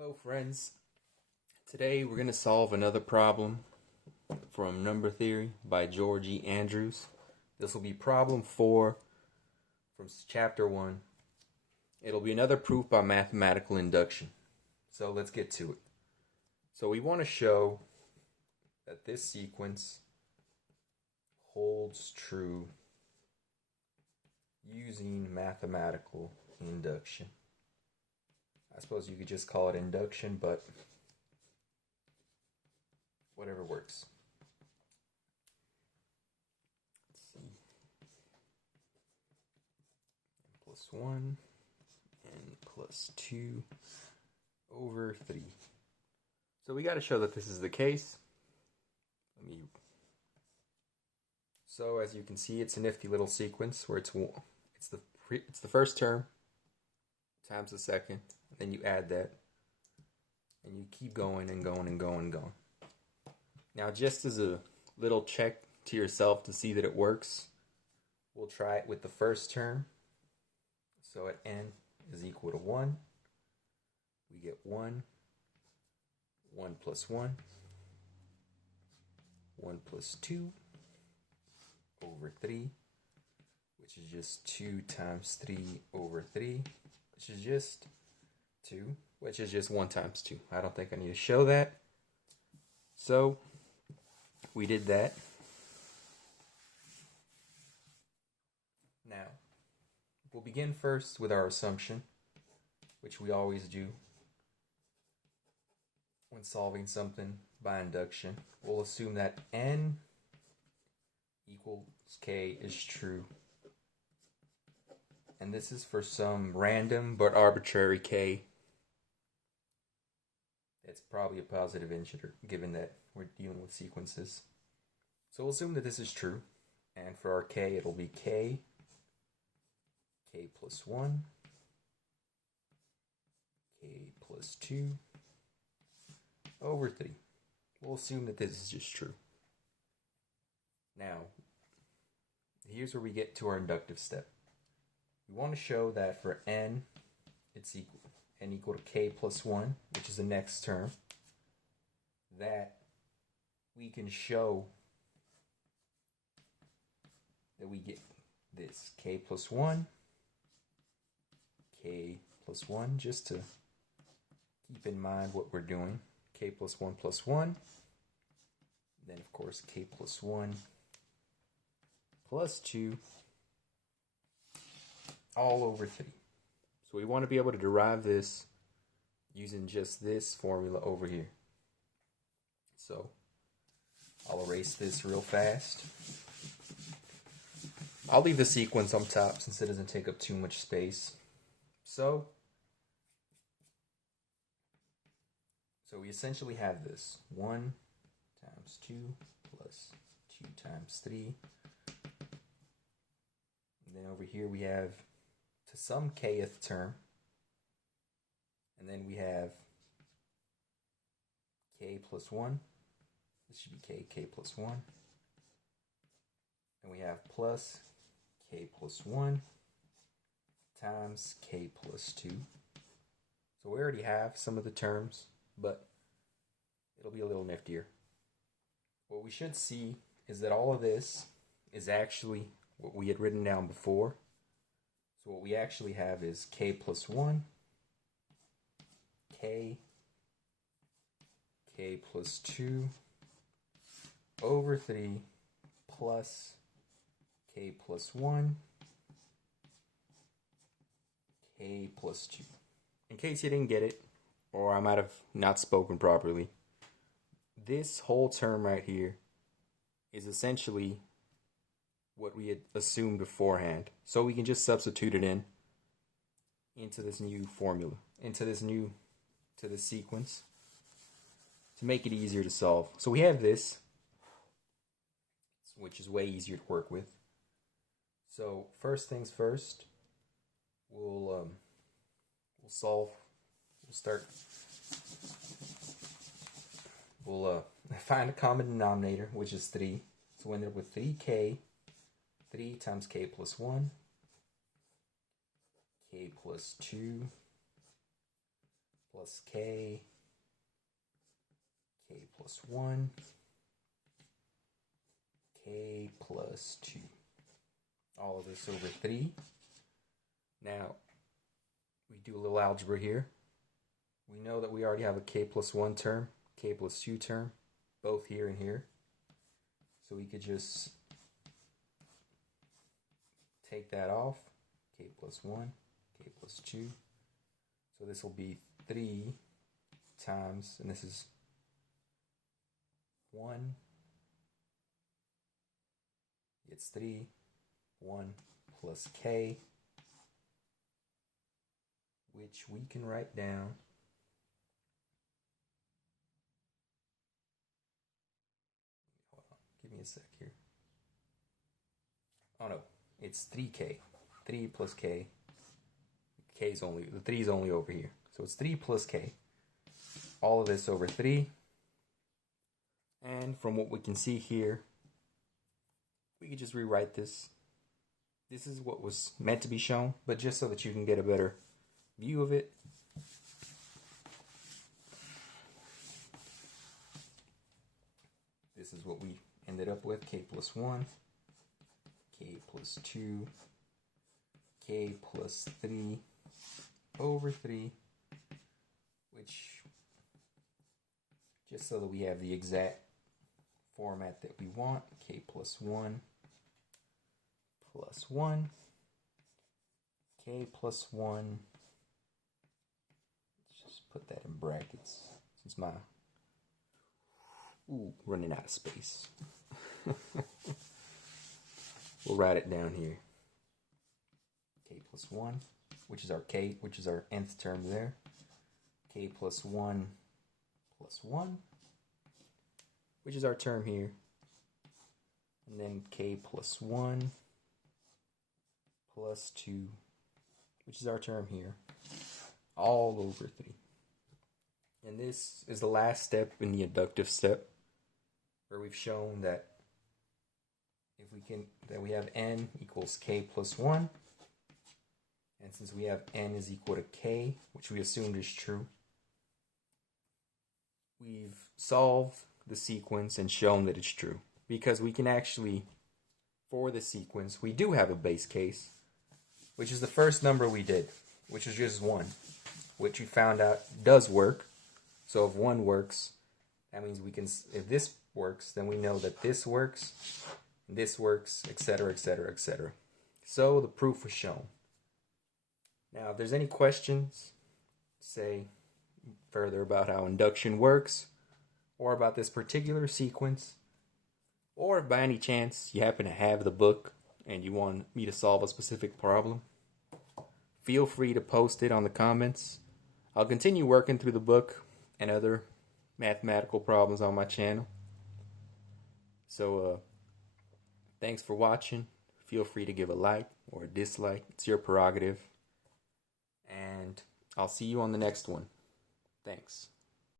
Hello friends. Today we're going to solve another problem from Number Theory by George E. Andrews. This will be problem 4 from chapter 1. It'll be another proof by mathematical induction. So let's get to it. So we want to show that this sequence holds true using mathematical induction. I suppose you could just call it induction, but whatever works. Let's see. Plus 1 and plus 2 over 3. So we got to show that this is the case. So as you can see, it's a nifty little sequence where it's the first term times the second. Then you add that, and you keep going and going and going and going. Now, just as a little check to yourself to see that it works, we'll try it with the first term. So at n is equal to 1, we get 1 plus 1 plus 2 over 3, which is just 2 times 3 over 3, which is just 2, which is just 1 times 2. I don't think I need to show that. So we did that. Now, we'll begin first with our assumption, which we always do when solving something by induction. We'll assume that n equals k is true. And this is for some random but arbitrary k. It's probably a positive integer, given that we're dealing with sequences. So we'll assume that this is true. And for our k, it'll be k plus 1, k plus 2 over 3. We'll assume that this is just true. Now, here's where we get to our inductive step. We want to show that for n, it's n equal to k plus 1, which is the next term, that we can show that we get this k plus 1, k plus 1, just to keep in mind what we're doing. K plus 1 plus 1, then of course k plus 1 plus 2 all over 3. So we want to be able to derive this using just this formula over here. So I'll erase this real fast. I'll leave the sequence on top since it doesn't take up too much space. So we essentially have this 1 times 2 plus 2 times 3. And then over here we have to some kth term, and then we have k plus 1. This should be k plus 1. And we have plus k plus 1 times k plus 2. So we already have some of the terms, but it'll be a little niftier. What we should see is that all of this is actually what we had written down before. So what we actually have is k plus 1, k plus 2 over 3 plus k plus 1, k plus 2. In case you didn't get it, or I might have not spoken properly, this whole term right here is essentially what we had assumed beforehand. So we can just substitute it into this new formula, into this sequence, to make it easier to solve. So we have this, which is way easier to work with. So first things first, we'll find a common denominator, which is 3. So we end up with 3 times k plus 1, k plus 2 plus k, k plus 1, k plus 2. All of this over 3. Now, we do a little algebra here. We know that we already have a k plus 1 term, k plus 2 term, both here and here. So we could just take that off, k plus 1, k plus 2. So this will be 3 times, and this is 1. It's 3, 1 plus k, which we can write down give me a sec here. Oh no, it's 3k. 3 plus k. K's only, the 3 is only over here. So it's 3 plus k. All of this over 3. And from what we can see here, we can just rewrite this. This is what was meant to be shown, but just so that you can get a better view of it. This is what we ended up with, k plus 1, k plus 2, k plus 3 over 3, which, just so that we have the exact format that we want, k plus 1 plus 1, k plus 1, let's just put that in brackets, since my, running out of space. We'll write it down here. K plus 1, which is our k, which is our nth term there. K plus 1 plus 1, which is our term here. And then k plus 1 plus 2, which is our term here. All over 3. And this is the last step in the inductive step, where we've shown that we have n equals k plus 1, and since we have n is equal to k, which we assumed is true, we've solved the sequence and shown that it's true, because we can actually, for the sequence, we do have a base case, which is the first number we did, which is just 1, which we found out does work. So if 1 works, that means we can, if this works, then we know that this works, etc., etc., etc. So the proof was shown. Now, if there's any questions, say further about how induction works, or about this particular sequence, or if by any chance you happen to have the book and you want me to solve a specific problem, feel free to post it on the comments. I'll continue working through the book and other mathematical problems on my channel. So, thanks for watching. Feel free to give a like or a dislike. It's your prerogative. And I'll see you on the next one. Thanks.